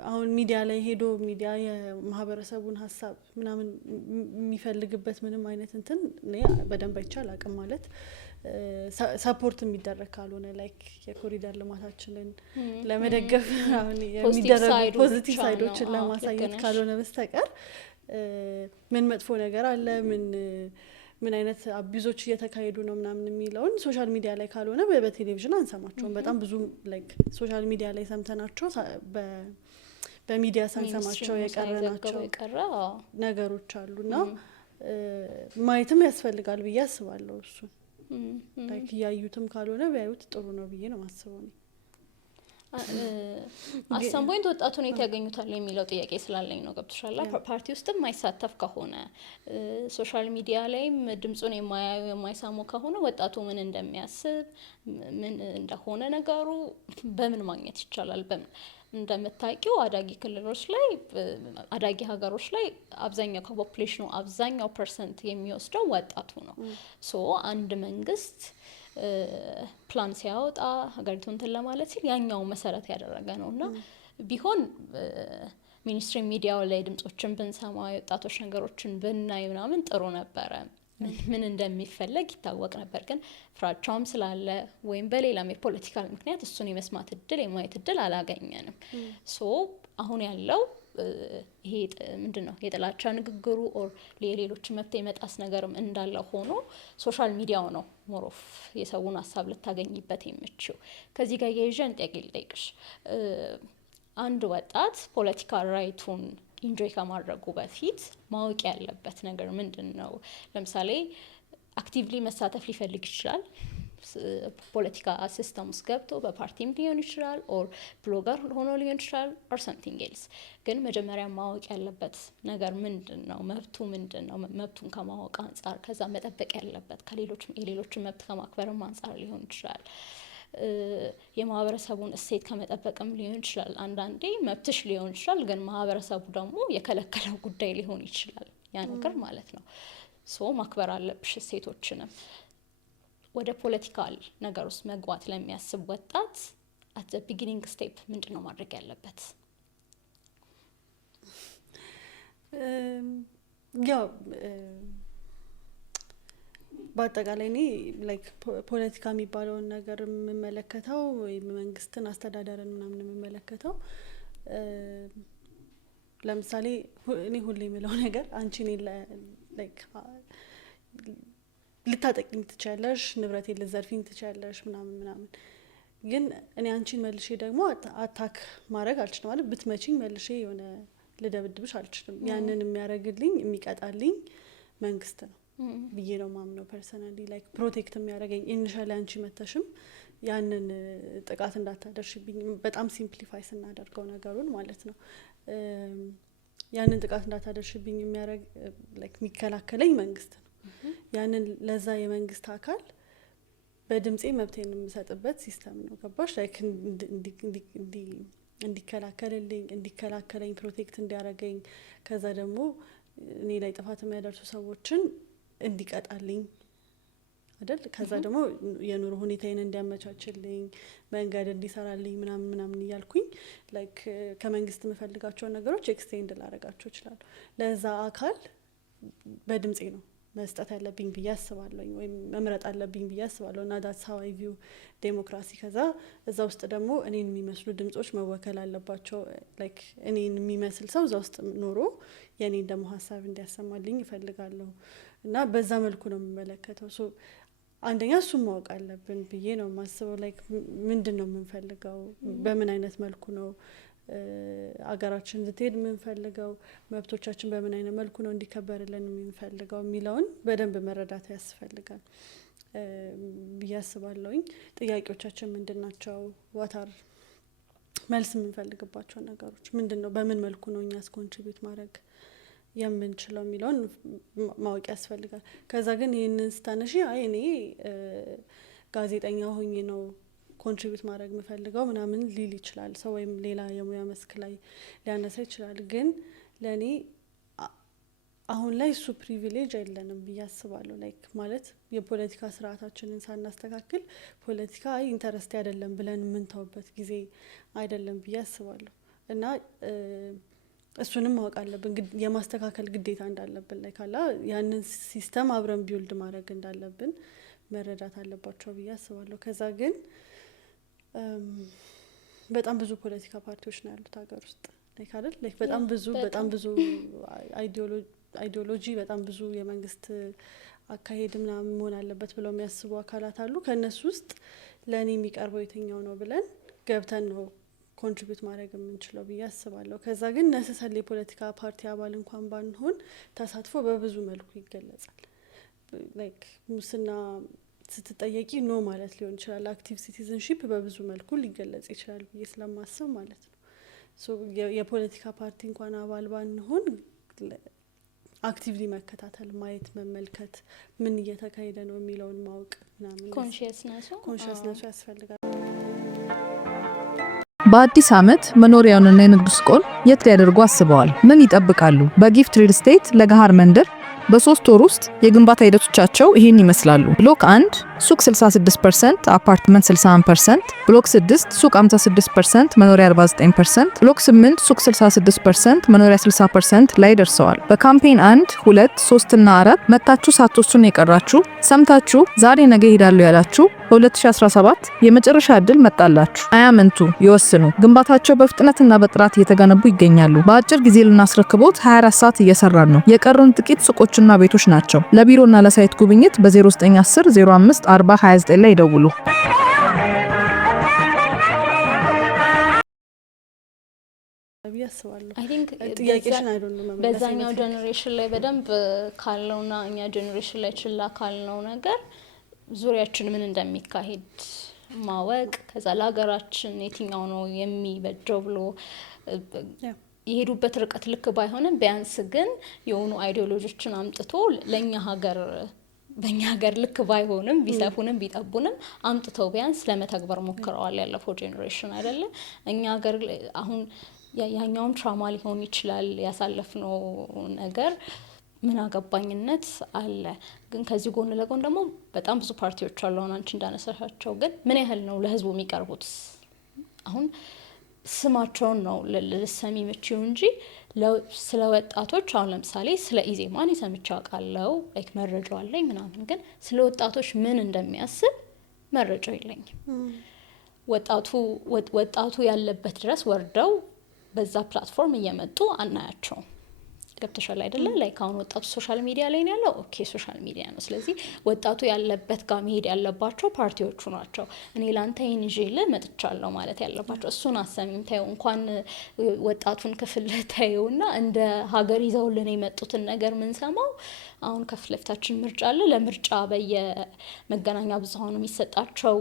አሁን ሚዲያ ላይ ሄዶ ሚዲያ የማህበረሰቡን ሀሳብ ምናምን የሚፈልግበት ምንም አይነት እንትን እኔ በደንብ አይቻል አቅም ማለት ሰፖርት የሚደረግ ካልሆነ ላይክ የኮሪደር ልማታችንን ለመደገፍ አሁን የሚደረጉ ፖዚቲቭ ሳይዶችን ለማሳየት ካልሆነ በስተቀር ምን መጥፎ ነገር አለ፣ ምን አይነት አቢዞች እየተካሄዱ ነው ምናምን የሚለውን ሶሻል ሚዲያ ላይ ካልሆነ በቴሌቪዥን አንሰማቸውም። በጣም ብዙ ላይክ ሶሻል ሚዲያ ላይ ሰምተናቸው በሚዲያ ሳንሰማቸው የቀረናቸው ነገሮች አሉና ማየትም ያስፈልጋል ብዬ አስባለሁ። እሱ ላይክ እያዩትም ካልሆነ ቢያዩት ጥሩ ነው ብዬ ነው ማስበው ነው። አሳም ፖይንት ወጣቱን የት ያገኙታል የሚለው ጥያቄ ስላለኝ ነው። ገብቶሻል? ፓርቲ ውስጥም የማይሳተፍ ከሆነ ሶሻል ሚዲያ ላይም ድምጹን የማያዩ የማይሳሙ ከሆነ ወጣቱ ምን እንደሚያስብ ምን እንደሆነ ነገሩ በምን ማግኘት ይቻላል? እንደምታውቂው አዳጊ ክልሎች ላይ አዳጊ ሀገሮች ላይ አብዛኛው ከፖፑሌሽኑ አብዛኛው ፐርሰንት የሚወስደው ወጣቱ ነው። ሶ አንድ መንግስት ፕላን ሲያወጣ ሀገሪቱን እንትን ለማለት ሲል ያኛው መሰረት ያደረገ ነውና ቢሆን ሚኒስትሪ ሚዲያው ላይ ድምጾችን ብንሰማ የወጣቶች ነገሮችን ብናይ ምናምን ጥሩ ነበረ። ምን እንደሚፈለግ ይታወቅ ነበር። ግን ፍራቻውም ስላለ ወይም በሌላም የፖለቲካል ምክንያት እሱን የመስማት እድል የማየት እድል አላገኘንም። ሶ አሁን ያለው ይሄ ምንድነው የጥላቻ ንግግሩ ኦር የሌሎች መብት የመጣስ ነገርም እንዳለ ሆኖ ሶሻል ሚዲያው ነው ሞሮፍ የሰውን ሀሳብ ልታገኝበት የምችው። ከዚህ ጋር የይዘን ጥያቄ ልጠይቅሽ። አንድ ወጣት ፖለቲካል ራይቱን ኢንጆይ ከማድረጉ በፊት ማወቅ ያለበት ነገር ምንድነው? ለምሳሌ አክቲቭሊ መሳተፍ ሊፈልግ ይችላል። ፖለቲካ ሲስተም ውስጥ ገብቶ በፓርቲም ሊሆን ይችላል ኦር ብሎገር ሆኖ ሊሆን ይችላል ኦር ሰምቲንግ ኤልስ። ግን መጀመሪያ ማወቅ ያለበት ነገር ምንድነው? መብቱ ምንድነው? መብቱን ከማወቅ አንጻር ከዛ መጠበቅ ያለበት የሌሎችን መብት ከማክበርም አንጻር ሊሆን ይችላል። የማህበረሰቡን እሴት ከመጠበቅም ሊሆን ይችላል። አንዳንዴ መብትሽ ሊሆን ይችላል፣ ግን ማህበረሰቡ ደግሞ የከለከለው ጉዳይ ሊሆን ይችላል ያ ነገር ማለት ነው። ሶ ማክበር አለብሽ ሴቶችንም። ወደ ፖለቲካል ነገር ውስጥ መግባት ለሚያስብ ወጣት at the beginning step ምንድነው ማድረግ ያለበት? ያው በአጠቃላይ እኔ ላይክ ፖለቲካ የሚባለውን ነገር የምመለከተው ወይም መንግስትን አስተዳደርን ምናምን የምመለከተው ለምሳሌ እኔ ሁሌ የምለው ነገር አንቺ እኔ ላይክ ልታጠቂኝ ትችያለሽ፣ ንብረቴን ልትዘርፊኝ ትችያለሽ ምናምን ግን እኔ አንቺን መልሼ ደግሞ አታክ ማድረግ አልችልም ማለት ብትመቺኝ መልሼ የሆነ ልደብድብሽ አልችልም። ያንን የሚያደርግልኝ የሚቀጣልኝ መንግስት ነው ብዬ ነው ማምነው ፐርሰናሊ። ላይክ ፕሮቴክት የሚያደርገኝ ኢኒሻሊ አንቺ መተሽም ያንን ጥቃት እንዳታደርሽብኝ በጣም ሲምፕሊፋይ ስናደርገው ነገሩን ማለት ነው። ያንን ጥቃት እንዳታደርሽብኝ የሚያደርግ ላይክ የሚከላከለኝ መንግስት ነው። ያንን ለዛ የመንግስት አካል በድምጼ መብቴን የምሰጥበት ሲስተም ነው። ገባሽ? ላይክ እንዲከላከለኝ ፕሮቴክት እንዲያደርገኝ ከዛ ደግሞ እኔ ላይ ጥፋት የሚያደርሱ ሰዎችን እንዲቀጣልኝ አይደል? ከዛ ደግሞ የኑሮ ሁኔታዬን እንዲያመቻችልኝ መንገድ እንዲሰራልኝ ምናምን እያልኩኝ ላይክ ከመንግስት የምፈልጋቸውን ነገሮች ኤክስቴንድ ላደርጋቸው እችላለሁ። ለዛ አካል በድምጼ ነው መስጠት ያለብኝ ብዬ አስባለሁ ወይም መምረጥ አለብኝ ብዬ አስባለሁ። እና ዳትስ ሃው አይ ቪው ዴሞክራሲ። ከዛ እዛ ውስጥ ደግሞ እኔን የሚመስሉ ድምጾች መወከል አለባቸው። ላይክ እኔን የሚመስል ሰው እዛ ውስጥ ኖሮ የኔን ደግሞ ሀሳብ እንዲያሰማልኝ እፈልጋለሁ። እና በዛ መልኩ ነው የምመለከተው። ሶ አንደኛ እሱም ማወቅ አለብን ብዬ ነው የማስበው። ላይክ ምንድን ነው የምንፈልገው፣ በምን አይነት መልኩ ነው አገራችን ልትሄድ የምንፈልገው፣ መብቶቻችን በምን አይነት መልኩ ነው እንዲከበርልን የምንፈልገው የሚለውን በደንብ መረዳት ያስፈልጋል ብዬ አስባለሁኝ። ጥያቄዎቻችን ምንድን ናቸው፣ ዋታር መልስ የምንፈልግባቸው ነገሮች ምንድን ነው፣ በምን መልኩ ነው እኛስ ኮንትሪቢዩት ማድረግ የምንችለው የሚለውን ማወቅ ያስፈልጋል። ከዛ ግን ይህንን ስታነሺ አይ እኔ ጋዜጠኛ ሆኜ ነው ኮንትሪቢዩት ማድረግ የምፈልገው ምናምን ሊል ይችላል ሰው፣ ወይም ሌላ የሙያ መስክ ላይ ሊያነሳ ይችላል። ግን ለእኔ አሁን ላይ እሱ ፕሪቪሌጅ የለንም ብዬ አስባለሁ። ላይክ ማለት የፖለቲካ ስርዓታችንን ሳናስተካክል ፖለቲካ ኢንተረስት አይደለም ብለን የምንተውበት ጊዜ አይደለም ብዬ አስባለሁ። እና እሱንም ማወቅ አለብን፣ የማስተካከል ግዴታ እንዳለብን ላይ ካላ ያንን ሲስተም አብረን ቢውልድ ማድረግ እንዳለብን መረዳት አለባቸው ብዬ አስባለሁ። ከዛ ግን በጣም ብዙ ፖለቲካ ፓርቲዎች ነው ያሉት ሀገር ውስጥ ላይክ አይደል? ላይክ በጣም ብዙ አይዲዮሎጂ በጣም ብዙ የመንግስት አካሄድ ምናምን መሆን አለበት ብለው የሚያስቡ አካላት አሉ። ከእነሱ ውስጥ ለእኔ የሚቀርበው የትኛው ነው ብለን ገብተን ነው ኮንትሪቢዩት ማድረግ የምንችለው ብዬ አስባለሁ። ከዛ ግን ነሰሰል የፖለቲካ ፓርቲ አባል እንኳን ባንሆን ተሳትፎ በብዙ መልኩ ይገለጻል። ላይክ ሙስና ስትጠየቂ ኖ ማለት ሊሆን ይችላል። አክቲቭ ሲቲዝንሺፕ በብዙ መልኩ ሊገለጽ ይችላል ብዬ ስለማስብ ማለት ነው። ሶ የፖለቲካ ፓርቲ እንኳን አባል ባንሆን አክቲቭሊ መከታተል፣ ማየት፣ መመልከት ምን እየተካሄደ ነው የሚለውን ማወቅ ምናምን ኮንሽስነሱ ያስፈልጋል። በአዲስ ዓመት መኖሪያውንና የንግድ ሱቆን የት ሊያደርጉ አስበዋል? ምን ይጠብቃሉ? በጊፍት ሪል ስቴት ለገሃር መንደር በ3 ወር ውስጥ የግንባታ ሂደቶቻቸው ይህን ይመስላሉ። ብሎክ 1 ሱቅ 66%፣ አፓርትመንት 61%፣ ብሎክ 6 ሱቅ 56%፣ መኖሪያ 49%፣ ብሎክ 8 ሱቅ 66%፣ መኖሪያ 60% ላይ ደርሰዋል። በካምፔን 1፣ 2፣ 3 እና 4 መታችሁ ሳትወስኑ የቀራችሁ ሰምታችሁ ዛሬ ነገ ሄዳለሁ ያላችሁ በ2017 የመጨረሻ እድል መጣላችሁ። አያመንቱ፣ ይወስኑ። ግንባታቸው በፍጥነትና በጥራት እየተገነቡ ይገኛሉ። በአጭር ጊዜ ልናስረክቦት 24 ሰዓት እየሰራን ነው። የቀሩን ጥቂት ሱቆችና ቤቶች ናቸው። ለቢሮና ለሳይት ጉብኝት በ0910 05 40 29 ላይ ይደውሉ። በዛኛው ጀኔሬሽን ላይ በደንብ ካልነውና እኛ ጀኔሬሽን ላይ ችላ ካልነው ነገር ዙሪያችን ምን እንደሚካሄድ ማወቅ፣ ከዛ ለሀገራችን የትኛው ነው የሚበጀው ብሎ የሄዱበት ርቀት ልክ ባይሆንም ቢያንስ ግን የሆኑ አይዲዮሎጂዎችን አምጥቶ ለኛ ሀገር በእኛ ሀገር ልክ ባይሆንም ቢሰፉንም ቢጠቡንም አምጥተው ቢያንስ ለመተግበር ሞክረዋል ያለፈው ጄኔሬሽን አይደለ? እኛ ሀገር አሁን ያኛውም ትራውማ ሊሆን ይችላል ያሳለፍነው ነገር ምን አገባኝነት አለ። ግን ከዚህ ጎን ለጎን ደግሞ በጣም ብዙ ፓርቲዎች አሉ አሁን አንቺ እንዳነሳሻቸው። ግን ምን ያህል ነው ለህዝቡ የሚቀርቡት? አሁን ስማቸውን ነው ልሰሚ ምችው እንጂ ስለ ወጣቶች አሁን ለምሳሌ ስለ ኢዜማን ሰምቼ አውቃለሁ፣ ላይክ መረጃው አለኝ ምናምን። ግን ስለ ወጣቶች ምን እንደሚያስብ መረጃው የለኝም። ወጣቱ ያለበት ድረስ ወርደው በዛ ፕላትፎርም እየመጡ አናያቸውም። ገብተሻል አይደለ? ላይክ አሁን ወጣቱ ሶሻል ሚዲያ ላይ ነው ያለው። ኦኬ ሶሻል ሚዲያ ነው። ስለዚህ ወጣቱ ያለበት ጋር መሄድ ያለባቸው ፓርቲዎቹ ናቸው። እኔ ላንተ ይሄን ይዤልህ መጥቻለሁ ማለት ያለባቸው። እሱን አሰሚም ታየው እንኳን ወጣቱን ክፍል ታየውና እንደ ሀገር ይዘውልን የመጡትን ነገር ምን ሰማው አሁን ከፊት ለፊታችን ምርጫ አለ። ለምርጫ በየመገናኛ ብዙሃኑ የሚሰጣቸው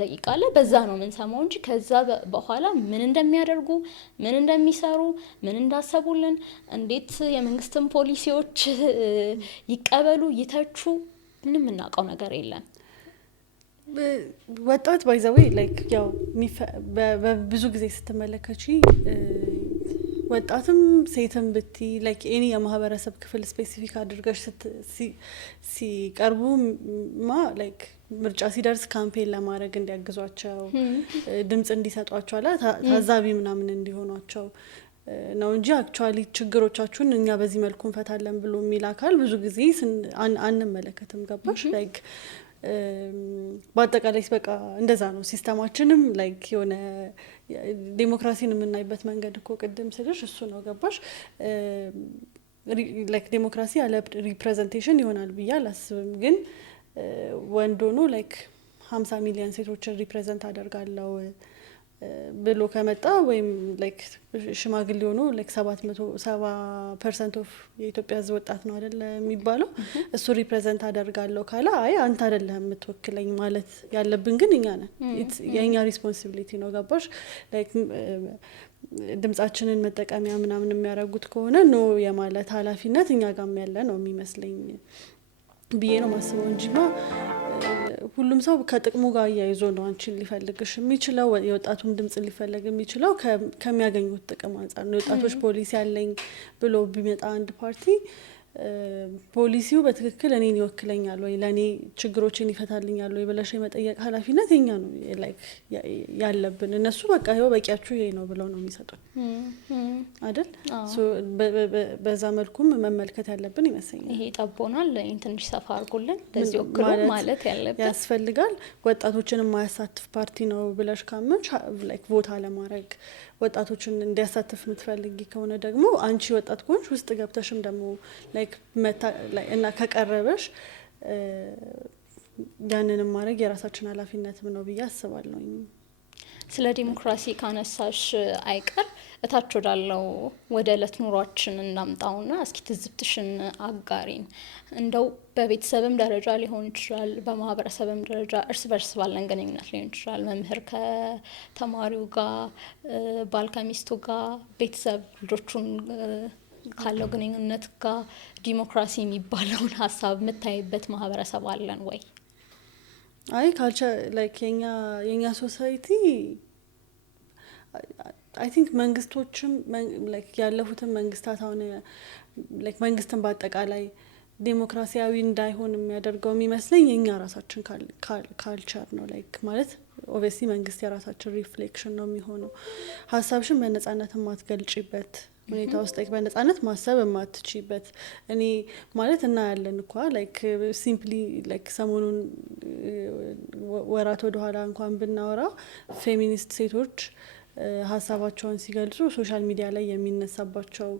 ደቂቃ አለ። በዛ ነው ምን ሰማው እንጂ ከዛ በኋላ ምን እንደሚያደርጉ፣ ምን እንደሚሰሩ፣ ምን እንዳሰቡልን፣ እንዴት የመንግስትን ፖሊሲዎች ይቀበሉ፣ ይተቹ ምንም እናውቀው ነገር የለም። ወጣት ባይ ዘ ዌይ ላይክ ያው በብዙ ጊዜ ስትመለከቺ ወጣትም ሴትም ብቲ ላይክ ኤኒ የማህበረሰብ ክፍል ስፔሲፊክ አድርገሽ ሲቀርቡ ላይክ ምርጫ ሲደርስ ካምፔን ለማድረግ እንዲያግዟቸው ድምጽ እንዲሰጧቸው አላ ታዛቢ ምናምን እንዲሆኗቸው ነው እንጂ አክቹአሊ ችግሮቻችሁን እኛ በዚህ መልኩ እንፈታለን ብሎ የሚል አካል ብዙ ጊዜ አንመለከትም። ገባሽ? ላይክ በአጠቃላይ በቃ እንደዛ ነው ሲስተማችንም። ላይክ የሆነ ዴሞክራሲን የምናይበት መንገድ እኮ ቅድም ስልሽ እሱ ነው። ገባሽ? ላይክ ዴሞክራሲ ያለ ሪፕሬዘንቴሽን ይሆናል ብዬ አላስብም። ግን ወንድ ሆኖ ላይክ 50 ሚሊዮን ሴቶችን ሪፕሬዘንት አደርጋለሁ ብሎ ከመጣ ወይም ላይክ ሽማግሌ ሆኖ ላይክ 70% ኦፍ የኢትዮጵያ ሕዝብ ወጣት ነው አይደለ የሚባለው። እሱ ሪፕሬዘንት አደርጋለሁ ካለ አይ አንተ አይደለህም የምትወክለኝ ማለት ያለብን ግን እኛ ነን። የእኛ ሪስፖንሲቢሊቲ ነው። ገባሽ? ላይክ ድምጻችንን መጠቀሚያ ምናምን የሚያደርጉት ከሆነ ኖ የማለት ኃላፊነት እኛ ጋርም ያለ ነው የሚመስለኝ ብዬ ነው ማስበው እንጂማ ሁሉም ሰው ከጥቅሙ ጋር እያይዞ ነው አንቺን ሊፈልግሽ የሚችለው። የወጣቱን ድምጽ ሊፈልግ የሚችለው ከሚያገኙት ጥቅም አንጻር ነው። የወጣቶች ፖሊሲ ያለኝ ብሎ ቢመጣ አንድ ፓርቲ ፖሊሲው በትክክል እኔን ይወክለኛል ወይ ለእኔ ችግሮችን ይፈታልኛል ወይ ብለሽ የመጠየቅ ኃላፊነት የኛ ነው ላይክ ያለብን። እነሱ በቃ ይኸው በቂያችሁ ይሄ ነው ብለው ነው የሚሰጡን አይደል? በዛ መልኩም መመልከት ያለብን ይመስለኛል። ይሄ ጠቦናል ይሄን ትንሽ ሰፋ አድርጉልን ለዚህ ወክሎ ማለት ያለብን ያስፈልጋል። ወጣቶችን የማያሳትፍ ፓርቲ ነው ብለሽ ካመንሽ ላይክ ቮታ ለማድረግ ወጣቶችን እንዲያሳትፍ የምትፈልጊ ከሆነ ደግሞ አንቺ ወጣት ከሆንሽ ውስጥ ገብተሽም ደግሞ ላይክ እና ከቀረበሽ ያንንም ማድረግ የራሳችን ኃላፊነትም ነው ብዬ አስባለሁ። ስለ ዲሞክራሲ ካነሳሽ አይቀር እታች ወዳለው ወደ እለት ኑሯችን እናምጣውና እስኪ ትዝብትሽን አጋሪን። እንደው በቤተሰብም ደረጃ ሊሆን ይችላል፣ በማህበረሰብም ደረጃ እርስ በርስ ባለን ግንኙነት ሊሆን ይችላል። መምህር ከተማሪው ጋር፣ ባል ከሚስቱ ጋር፣ ቤተሰብ ልጆቹን ካለው ግንኙነት ጋር ዲሞክራሲ የሚባለውን ሀሳብ የምታይበት ማህበረሰብ አለን ወይ? አይ ካልቸር ላይክ የኛ ሶሳይቲ አይ ቲንክ መንግስቶችም ላይክ ያለፉትን መንግስታት አሁን ላይክ መንግስትን በአጠቃላይ ዴሞክራሲያዊ እንዳይሆን የሚያደርገው የሚመስለኝ የኛ ራሳችን ካልቸር ነው። ላይክ ማለት ኦብቪየስሊ መንግስት የራሳችን ሪፍሌክሽን ነው የሚሆነው። ሀሳብሽን በነጻነት የማትገልጪበት ሁኔታ ውስጥ ላይክ በነጻነት ማሰብ የማትችይበት እኔ ማለት እና ያለን እንኳ ላይክ ሲምፕሊ ላይክ ሰሞኑን ወራት ወደኋላ እንኳን ብናወራ ፌሚኒስት ሴቶች ሀሳባቸውን ሲገልጹ ሶሻል ሚዲያ ላይ የሚነሳባቸው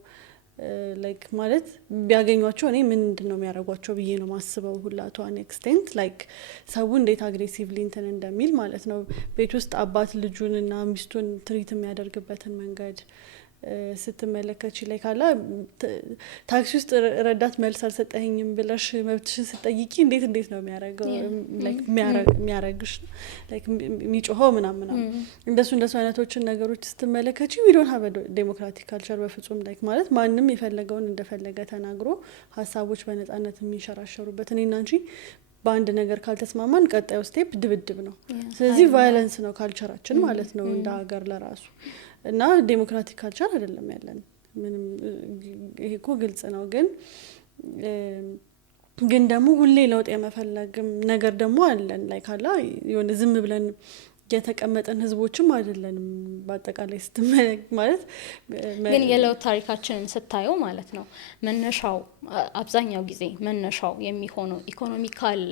ላይክ ማለት ቢያገኟቸው እኔ ምንድን ነው የሚያደርጓቸው ብዬ ነው ማስበው ሁላ ቱ አን ኤክስቴንት ላይክ ሰው እንዴት አግሬሲቭሊ እንትን እንደሚል ማለት ነው። ቤት ውስጥ አባት ልጁንና ሚስቱን ትሪት የሚያደርግበትን መንገድ ስትመለከች ላይ ካላ ታክሲ ውስጥ ረዳት መልስ አልሰጠኝም ብለሽ መብትሽን ስትጠይቂ እንዴት ነው የሚያረግሽ ላይክ የሚጮኸው ምናምን እንደሱ አይነቶችን ነገሮች ስትመለከች ዊ ዶንት ሃቭ ዴሞክራቲክ ካልቸር በፍጹም ላይክ ማለት ማንም የፈለገውን እንደፈለገ ተናግሮ ሀሳቦች በነጻነት የሚንሸራሸሩበት እኔና አንቺ በአንድ ነገር ካልተስማማን ቀጣዩ ስቴፕ ድብድብ ነው። ስለዚህ ቫዮለንስ ነው ካልቸራችን ማለት ነው እንደ ሀገር ለራሱ እና ዴሞክራቲክ ካልቸር አይደለም ያለን ምንም ይሄ እኮ ግልጽ ነው። ግን ግን ደግሞ ሁሌ ለውጥ የመፈለግም ነገር ደግሞ አለን ላይ ካላ የሆነ ዝም ብለን የተቀመጠን ህዝቦችም አይደለንም በአጠቃላይ ስትመለክ ማለት ግን የለውጥ ታሪካችንን ስታየው ማለት ነው መነሻው አብዛኛው ጊዜ መነሻው የሚሆነው ኢኮኖሚካል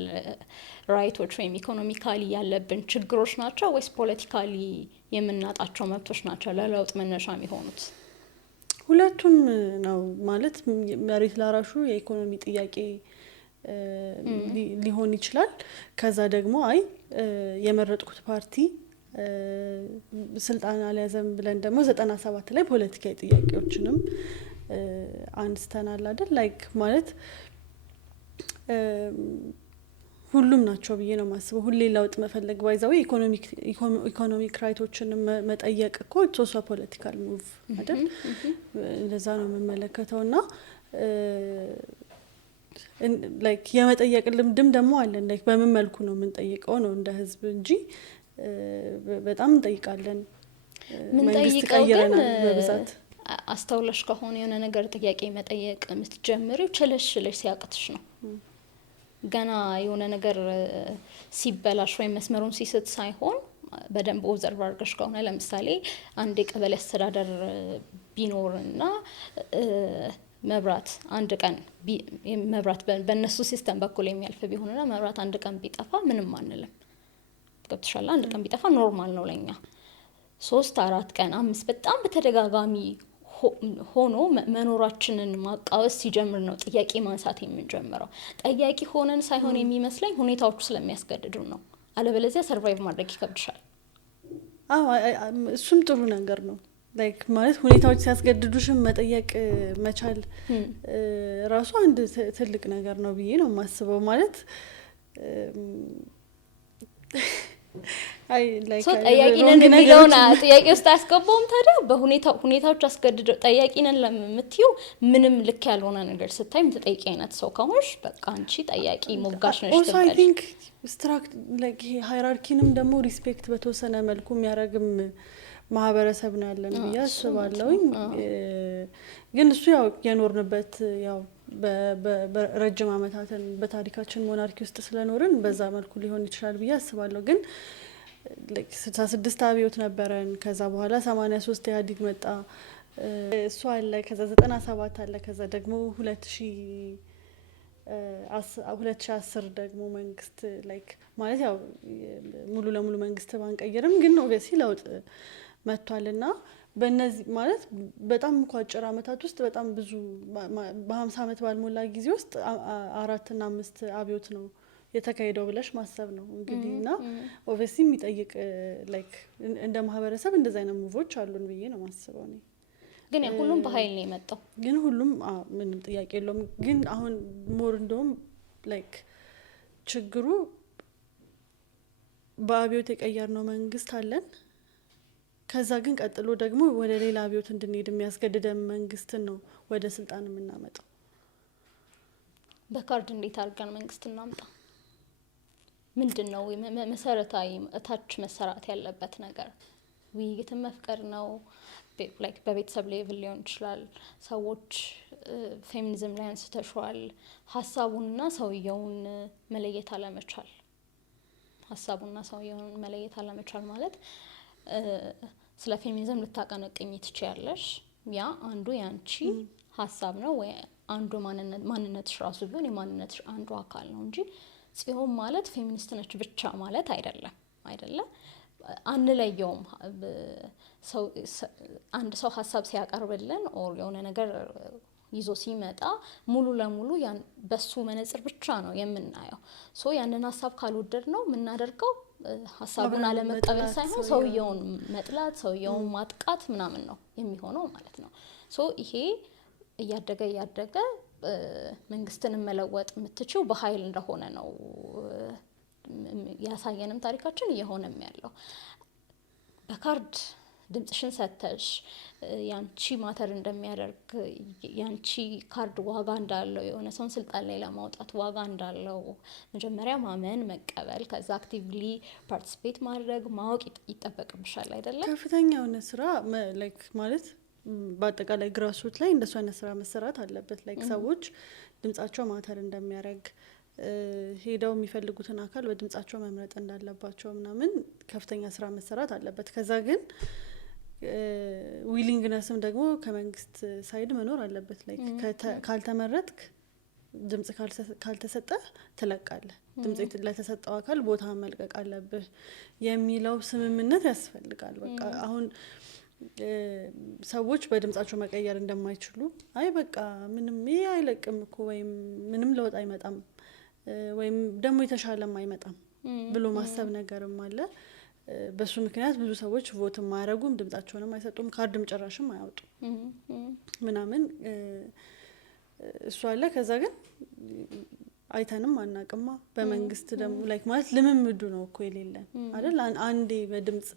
ራይቶች ወይም ኢኮኖሚካሊ ያለብን ችግሮች ናቸው ወይስ ፖለቲካሊ የምናጣቸው መብቶች ናቸው ለለውጥ መነሻ የሚሆኑት? ሁለቱም ነው ማለት መሬት ላራሹ የኢኮኖሚ ጥያቄ ሊሆን ይችላል። ከዛ ደግሞ አይ የመረጥኩት ፓርቲ ስልጣን አልያዘም ብለን ደግሞ 97 ላይ ፖለቲካዊ ጥያቄዎችንም አንስተናል አይደል? ላይክ ማለት ሁሉም ናቸው ብዬ ነው ማስበው። ሁሌ ለውጥ መፈለግ ባይዛው ኢኮኖሚክ ራይቶችን መጠየቅ እኮ ሶሳ ፖለቲካል ሙቭ አይደል? እንደዛ ነው የምመለከተውና ላይክ የመጠየቅ ልምድም ደግሞ አለን። ላይክ በምን መልኩ ነው የምንጠይቀው ነው እንደ ህዝብ እንጂ በጣም እንጠይቃለን። መንግስት ቀይረናል በብዛት አስተውለሽ ከሆነ የሆነ ነገር ጥያቄ መጠየቅ የምትጀምሪው ችለሽ ሲያቅትሽ ነው። ገና የሆነ ነገር ሲበላሽ ወይም መስመሩን ሲስት ሳይሆን በደንብ ኦብዘርቭ አድርገሽ ከሆነ ለምሳሌ አንድ የቀበሌ አስተዳደር ቢኖርና መብራት አንድ ቀን መብራት በእነሱ ሲስተም በኩል የሚያልፍ ቢሆንና መብራት አንድ ቀን ቢጠፋ ምንም አንልም። ገብቶሻል? አንድ ቀን ቢጠፋ ኖርማል ነው ለኛ። 3 4 ቀን 5 በጣም በተደጋጋሚ ሆኖ መኖራችንን ማቃወስ ሲጀምር ነው ጥያቄ ማንሳት የምንጀምረው። ጠያቂ ሆነን ሳይሆን የሚመስለኝ ሁኔታዎቹ ስለሚያስገድዱ ነው። አለበለዚያ ሰርቫይቭ ማድረግ ይከብድሻል። እሱም ጥሩ ነገር ነው። ላይክ ማለት ሁኔታዎች ሲያስገድዱሽም መጠየቅ መቻል ራሱ አንድ ትልቅ ነገር ነው ብዬ ነው የማስበው። ማለት ጠያቂ ነን የሚለውን ጥያቄ ውስጥ አያስገባውም። ታዲያ ሁኔታዎች አስገድደው ጠያቂ ነን ለምትይው ምንም ልክ ያልሆነ ነገር ስታይ የምትጠይቂ አይነት ሰው ከሆንሽ በቃ አንቺ ጠያቂ ሞጋሽ ነሽ ትበል። ሃይራርኪንም ደግሞ ሪስፔክት በተወሰነ መልኩ የሚያደርግም ማህበረሰብ ነው ያለን ብዬ አስባለሁኝ። ግን እሱ ያው የኖርንበት ያው በረጅም አመታትን በታሪካችን ሞናርኪ ውስጥ ስለኖርን በዛ መልኩ ሊሆን ይችላል ብዬ አስባለሁ። ግን 66 አብዮት ነበረን። ከዛ በኋላ 83 ኢህአዴግ መጣ። እሱ አለ። ከዛ 97 አለ። ከዛ ደግሞ 2010 ደግሞ መንግስት ላይክ ማለት ያው ሙሉ ለሙሉ መንግስት ባንቀይርም ግን ኦብቪየስሊ ለውጥ መጥቷልና በእነዚህ ማለት በጣም እኮ አጭር አመታት ውስጥ በጣም ብዙ በ50 አመት ባልሞላ ጊዜ ውስጥ 4 እና 5 አብዮት ነው የተካሄደው ብለሽ ማሰብ ነው እንግዲህ። እና ኦብቪየስሊ የሚጠይቅ ላይክ እንደ ማህበረሰብ እንደዛ አይነት ሙቮች አሉን ብዬ ነው ማስበው እኔ። ግን ሁሉም በኃይል ነው የመጣው። ግን ሁሉም ምንም ጥያቄ የለውም። ግን አሁን ሞር እንደውም ላይክ ችግሩ በአብዮት የቀየርነው መንግስት አለን። ከዛ ግን ቀጥሎ ደግሞ ወደ ሌላ አብዮት እንድንሄድ የሚያስገድደን መንግስትን ነው ወደ ስልጣን የምናመጣው። በካርድ እንዴት አድርገን መንግስት እናምጣ? ምንድነው መሰረታዊ እታች መሰራት ያለበት ነገር? ውይይትን መፍቀር ነው። ላይክ በቤተሰብ ሌቭል ሊሆን ይችላል። ሰዎች ፌሚኒዝም ላይ አንስተሽዋል። ሀሳቡንና ሰውየውን መለየት አለመቻል። ሀሳቡንና ሰውየውን መለየት አለመቻል ማለት ስለ ፌሚኒዝም ልታቀነቅኝ ትችያለሽ። ያ አንዱ ያንቺ ሀሳብ ነው ወይ አንዱ ማንነትሽ ራሱ ቢሆን የማንነትሽ አንዱ አካል ነው እንጂ ጽዮን ማለት ፌሚኒስት ነች ብቻ ማለት አይደለም። አንለየውም። አንድ ሰው ሀሳብ ሲያቀርብልን ኦር የሆነ ነገር ይዞ ሲመጣ ሙሉ ለሙሉ በሱ መነጽር ብቻ ነው የምናየው። ያንን ሀሳብ ካልወደድ ነው የምናደርገው ሀሳቡን አለመቀበል ሳይሆን ሰውየውን መጥላት፣ ሰውየውን ማጥቃት ምናምን ነው የሚሆነው ማለት ነው። ይሄ እያደገ መንግስትን መለወጥ የምትችው በኃይል እንደሆነ ነው ያሳየንም ታሪካችን እየሆነም ያለው። በካርድ ድምጽሽን ሰተሽ ያንቺ ማተር እንደሚያደርግ ያንቺ ካርድ ዋጋ እንዳለው የሆነ ሰውን ስልጣን ላይ ለማውጣት ዋጋ እንዳለው መጀመሪያ ማመን መቀበል፣ ከዛ አክቲቭሊ ፓርቲሲፔት ማድረግ ማወቅ ይጠበቅብሻል አይደለ? ከፍተኛ የሆነ ስራ ላይክ ማለት በአጠቃላይ ግራስሩት ላይ እንደሱ አይነት ስራ መሰራት አለበት። ላይክ ሰዎች ድምጻቸው ማተር እንደሚያደርግ ሄደው የሚፈልጉትን አካል በድምጻቸው መምረጥ እንዳለባቸው ምናምን ከፍተኛ ስራ መሰራት አለበት። ከዛ ግን ዊሊንግነስም ደግሞ ከመንግስት ሳይድ መኖር አለበት። ላይ ካልተመረጥክ ድምጽ ካልተሰጠ ትለቃለህ፣ ድምጽ ለተሰጠው አካል ቦታ መልቀቅ አለብህ የሚለው ስምምነት ያስፈልጋል። በቃ አሁን ሰዎች በድምጻቸው መቀየር እንደማይችሉ አይ በቃ ምንም ይሄ አይለቅም እኮ ወይም ምንም ለውጥ አይመጣም ወይም ደግሞ የተሻለም አይመጣም ብሎ ማሰብ ነገርም አለ። በሱ ምክንያት ብዙ ሰዎች ቮት ማያረጉም፣ ድምጻቸውንም አይሰጡም፣ ካርድም ጭራሽም አያወጡ ምናምን እሱ አለ። ከዛ ግን አይተንም አናቅማ በመንግስት ደግሞ ላይክ ማለት ልምምዱ ነው እኮ የሌለን አይደል? አንዴ በድምጽ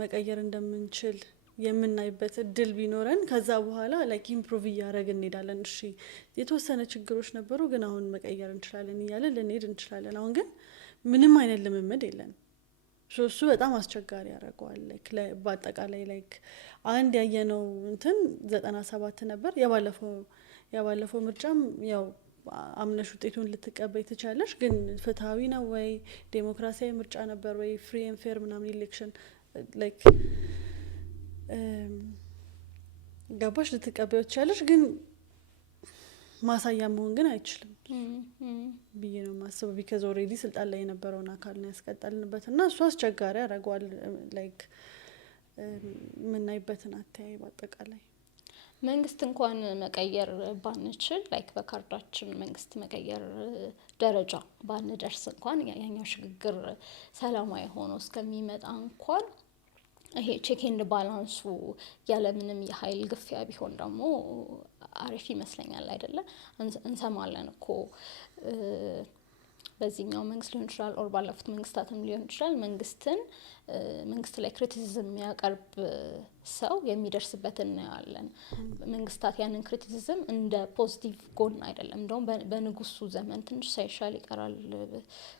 መቀየር እንደምንችል የምናይበት እድል ቢኖረን ከዛ በኋላ ላይክ ኢምፕሩቭ እያደረግን እንሄዳለን። እሺ የተወሰነ ችግሮች ነበሩ ግን አሁን መቀየር እንችላለን እያለን ልንሄድ እንችላለን። አሁን ግን ምንም አይነት ልምምድ የለንም። እሱ በጣም አስቸጋሪ ያደርገዋል። ላይክ በአጠቃላይ ላይክ አንድ ያየነው እንትን 97 ነበር የባለፈው ምርጫም ያው አምነሽ ውጤቱን ልትቀበይ ትቻለሽ፣ ግን ፍትሃዊ ነው ወይ ዴሞክራሲያዊ ምርጫ ነበር ወይ ፍሪ ኤንድ ፌር ምናምን ኢሌክሽን ላይክ ገባሽ ልትቀበዩ ትቻለሽ፣ ግን ማሳያ መሆን ግን አይችልም ብዬ ነው የማስበው። ቢካዝ ኦልሬዲ ስልጣን ላይ የነበረውን አካል ነው ያስቀጠልንበት እና እሱ አስቸጋሪ ያደርገዋል። ላይክ የምናይበትን አተያይ በአጠቃላይ መንግስት እንኳን መቀየር ባንችል ላይክ በካርዳችን መንግስት መቀየር ደረጃ ባንደርስ እንኳን ያኛው ሽግግር ሰላማዊ ሆኖ እስከሚመጣ እንኳን ይሄ ቼክ ኤንድ ባላንሱ ያለምንም የኃይል ግፊያ ቢሆን ደግሞ አሪፍ ይመስለኛል አይደለ? እንሰማለን እኮ በዚህኛው መንግስት ሊሆን ይችላል ኦር ባለፉት መንግስታትም ሊሆን ይችላል መንግስት ላይ ክሪቲሲዝም የሚያቀርብ ሰው የሚደርስበት እናያለን። መንግስታት ያንን ክሪቲሲዝም እንደ ፖዚቲቭ ጎን አይደለም፣ እንደውም በንጉሱ ዘመን ትንሽ ሳይሻል ይቀራል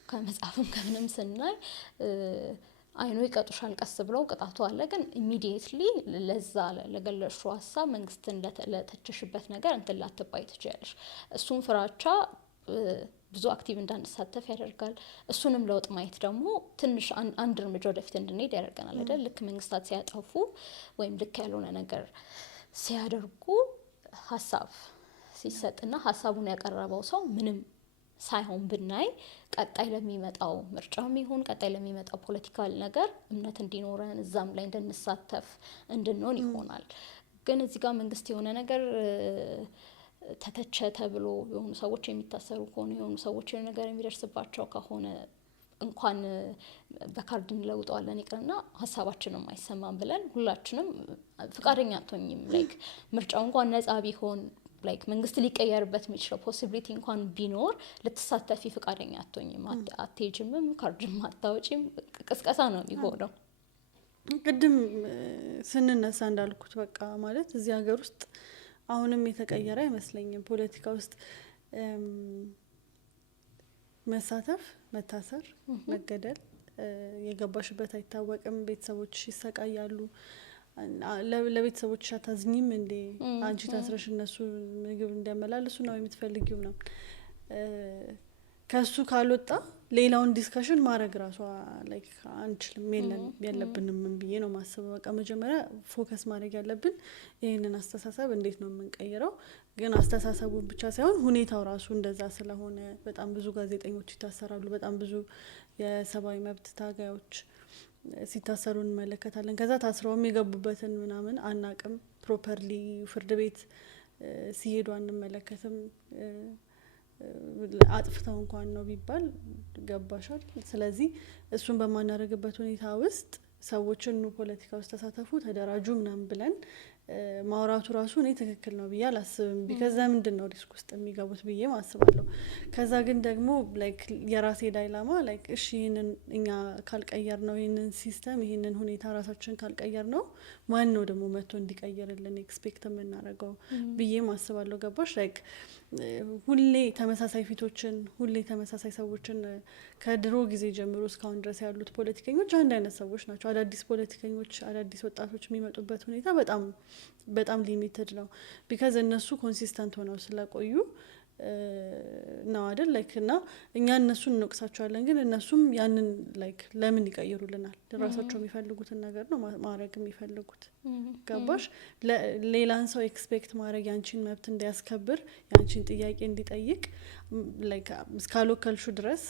ከመጽሐፍም ከምንም ስናይ አይኖ ይቀጡሻል ቀስ ብለው ቅጣቱ አለ። ግን ኢሚዲየትሊ ለዛ ለገለሹ ሀሳብ መንግስትን ለተቸሽበት ነገር እንትን ላትባይ ትችያለሽ። እሱን ፍራቻ ብዙ አክቲቭ እንዳንሳተፍ ያደርጋል። እሱንም ለውጥ ማየት ደግሞ ትንሽ አንድ እርምጃ ወደፊት እንድንሄድ ያደርገናል አይደል? ልክ መንግስታት ሲያጠፉ ወይም ልክ ያልሆነ ነገር ሲያደርጉ ሀሳብ ሲሰጥና ሀሳቡን ያቀረበው ሰው ምንም ሳይሆን ብናይ ቀጣይ ለሚመጣው ምርጫም ይሁን ቀጣይ ለሚመጣው ፖለቲካል ነገር እምነት እንዲኖረን እዛም ላይ እንድንሳተፍ እንድንሆን ይሆናል። ግን እዚህ ጋር መንግስት የሆነ ነገር ተተቸ ተብሎ የሆኑ ሰዎች የሚታሰሩ ከሆነ የሆኑ ሰዎች የሆነ ነገር የሚደርስባቸው ከሆነ እንኳን በካርድ እንለውጠዋለን ይቅርና ሀሳባችንም አይሰማም ብለን ሁላችንም ፍቃደኛ አትሆኝም። ላይክ ምርጫው እንኳን ነጻ ቢሆን ላይክ መንግስት ሊቀየርበት የሚችለው ፖሲቢሊቲ እንኳን ቢኖር ልትሳተፊ ፍቃደኛ አትሆኝም፣ አትሄጂምም፣ ካርድም አታወጪም። ቅስቀሳ ነው የሚሆነው። ቅድም ስንነሳ እንዳልኩት በቃ ማለት እዚህ ሀገር ውስጥ አሁንም የተቀየረ አይመስለኝም። ፖለቲካ ውስጥ መሳተፍ፣ መታሰር፣ መገደል፣ የገባሽበት አይታወቅም፣ ቤተሰቦችሽ ይሰቃያሉ። ለቤተሰቦችሽ አታዝኝም እንዴ? አንቺ ታስረሽ እነሱ ምግብ እንዲያመላልሱ ነው የምትፈልጊው ነው። ከሱ ካልወጣ ሌላውን ዲስከሽን ማድረግ ራሷ ላይክ አንችልም የለብንም ብዬ ነው ማስበው። በቃ መጀመሪያ ፎከስ ማድረግ ያለብን ይሄንን አስተሳሰብ እንዴት ነው የምንቀይረው። ግን አስተሳሰቡን ብቻ ሳይሆን ሁኔታው ራሱ እንደዛ ስለሆነ በጣም ብዙ ጋዜጠኞች ይታሰራሉ፣ በጣም ብዙ የሰብአዊ መብት ታጋዮች ሲታሰሩ እንመለከታለን። ከዛ ታስረውም የገቡበትን ምናምን አናቅም፣ ፕሮፐርሊ ፍርድ ቤት ሲሄዱ አንመለከትም። አጥፍተው እንኳን ነው ቢባል ገባሻል። ስለዚህ እሱን በማናደርግበት ሁኔታ ውስጥ ሰዎችን ፖለቲካ ውስጥ ተሳተፉ፣ ተደራጁ ምናምን ብለን ማውራቱ ራሱ እኔ ትክክል ነው ብዬ አላስብም። ቢከዛ ምንድን ነው ሪስክ ውስጥ የሚገቡት ብዬ አስባለሁ። ከዛ ግን ደግሞ ላይክ የራሴ ዳይላማ ላይክ እሺ ይህንን እኛ ካልቀየር ነው ይህንን ሲስተም ይህንን ሁኔታ ራሳችን ካልቀየር ነው ማን ነው ደግሞ መጥቶ እንዲቀየርልን ኤክስፔክት የምናደርገው ብዬ አስባለሁ። ገባሽ? ላይክ ሁሌ ተመሳሳይ ፊቶችን ሁሌ ተመሳሳይ ሰዎችን ከድሮ ጊዜ ጀምሮ እስካሁን ድረስ ያሉት ፖለቲከኞች አንድ አይነት ሰዎች ናቸው። አዳዲስ ፖለቲከኞች አዳዲስ ወጣቶች የሚመጡበት ሁኔታ በጣም ሊሚትድ ነው። ቢካዝ እነሱ ኮንሲስተንት ሆነው ስለቆዩ ነው አይደል ላይክ እና እኛ እነሱን እንወቅሳቸዋለን ግን እነሱም ያንን ላይክ ለምን ይቀይሩልናል? ራሳቸው የሚፈልጉትን ነገር ነው ማድረግ የሚፈልጉት። ገባሽ? ሌላን ሰው ኤክስፔክት ማድረግ ያንቺን መብት እንዲያስከብር ያንቺን ጥያቄ እንዲጠይቅ ላይክ እስካልወከልሹ ድረስ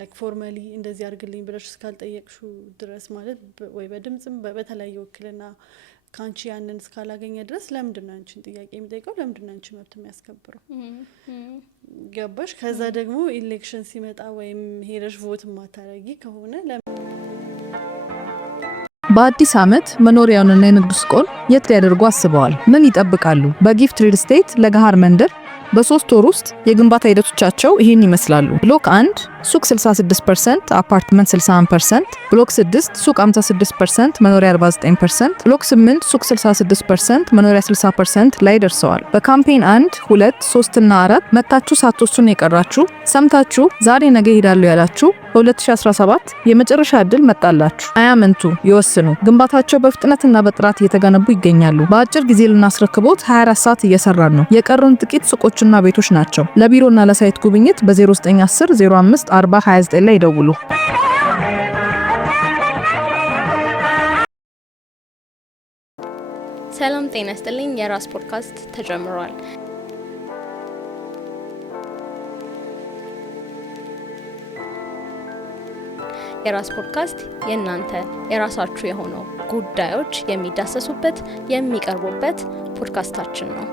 ላይክ ፎርማሊ እንደዚህ አድርግልኝ ብለሽ እስካልጠየቅሹ ድረስ ማለት ወይ በድምጽም በተለያየ ወክልና ካንቺ ያንን እስካላገኘ ድረስ ለምንድን ነው አንቺን ጥያቄ የሚጠይቀው? ለምንድን ነው አንቺ መብት የሚያስከብረው? ገባሽ? ከዛ ደግሞ ኢሌክሽን ሲመጣ ወይም ሄደሽ ቮት ማታረጊ ከሆነ በአዲስ ዓመት መኖሪያውንና የንግድ ሱቆን የት ሊያደርጉ አስበዋል? ምን ይጠብቃሉ? በጊፍት ሪል ስቴት ለገሃር መንደር በ3 ወር ውስጥ የግንባታ ሂደቶቻቸው ይህን ይመስላሉ። ብሎክ 1 ሱቅ 66%፣ አፓርትመንት 61%፣ ብሎክ 6 ሱቅ 56%፣ መኖሪያ 49%፣ ብሎክ 8 ሱቅ 66%፣ መኖሪያ 60% ላይ ደርሰዋል። በካምፔን 1፣ 2፣ 3 እና 4 መታችሁ ሳትወስኑ የቀራችሁ ሰምታችሁ ዛሬ ነገ ይሄዳሉ ያላችሁ በ2017 የመጨረሻ እድል መጣላችሁ። አያመንቱ፣ ይወስኑ። ግንባታቸው በፍጥነትና በጥራት እየተገነቡ ይገኛሉ። በአጭር ጊዜ ልናስረክቦት 24 ሰዓት እየሰራን ነው። የቀሩን ጥቂት ሱቆችና ቤቶች ናቸው። ለቢሮና ለሳይት ጉብኝት በ0910 05 40 29 ላይ ይደውሉ። ሰላም ጤና ይስጥልኝ። የራስ ፖድካስት ተጀምሯል። የራስ ፖድካስት የእናንተ የራሳችሁ የሆነው ጉዳዮች የሚዳሰሱበት የሚቀርቡበት ፖድካስታችን ነው።